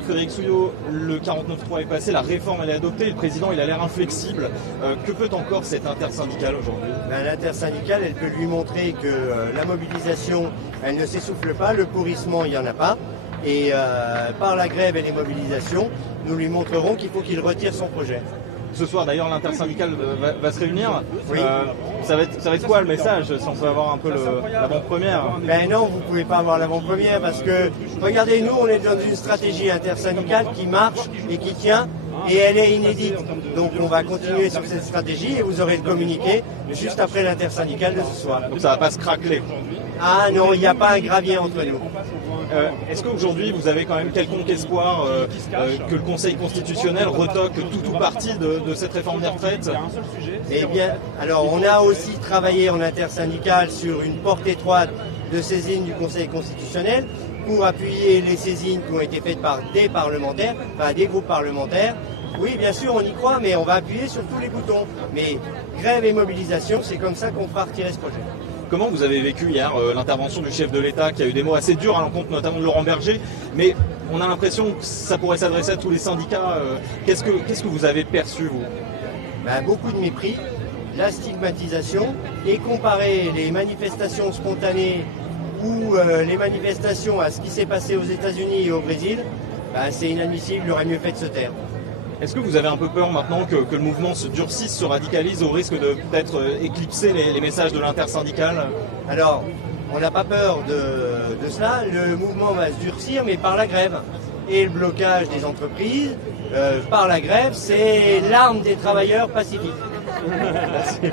Frédéric Souillot, le 49.3 est passé, la réforme elle est adoptée, le président il a l'air inflexible. Que peut encore cette intersyndicale aujourd'hui? L'intersyndicale, elle peut lui montrer que la mobilisation, elle ne s'essouffle pas, le pourrissement, il n'y en a pas. Et par la grève et les mobilisations, nous lui montrerons qu'il faut qu'il retire son projet. Ce soir d'ailleurs l'intersyndicale va se réunir. Oui. Ça va être quoi le message, si on peut avoir un peu l'avant-première? Ben non, vous ne pouvez pas avoir l'avant-première parce que, regardez, nous, on est dans une stratégie intersyndicale qui marche et qui tient et elle est inédite. Donc on va continuer sur cette stratégie et vous aurez le communiqué juste après l'intersyndicale de ce soir. Donc ça va pas se craqueler. Ah non, il n'y a pas un gravier entre nous. Est-ce qu'aujourd'hui vous avez quand même quelconque espoir que le Conseil constitutionnel retoque tout ou partie de cette réforme des retraites? Eh bien, alors on a aussi travaillé en intersyndicale sur une porte étroite de saisine du Conseil constitutionnel pour appuyer les saisines qui ont été faites par des parlementaires, enfin des groupes parlementaires. Oui, bien sûr, on y croit, mais on va appuyer sur tous les boutons. Mais grève et mobilisation, c'est comme ça qu'on fera retirer ce projet. Comment vous avez vécu hier l'intervention du chef de l'État qui a eu des mots assez durs à l'encontre notamment de Laurent Berger, mais on a l'impression que ça pourrait s'adresser à tous les syndicats. Qu'est-ce que vous avez perçu, vous? Beaucoup de mépris, la stigmatisation, et comparer les manifestations spontanées ou les manifestations à ce qui s'est passé aux États-Unis et au Brésil, c'est inadmissible, il aurait mieux fait de se taire. Est-ce que vous avez un peu peur maintenant que le mouvement se durcisse, se radicalise au risque de peut-être éclipser les messages de l'intersyndicale? Alors, on n'a pas peur de cela, le mouvement va se durcir, mais par la grève. Et le blocage des entreprises, par la grève, c'est l'arme des travailleurs pacifiques. Merci.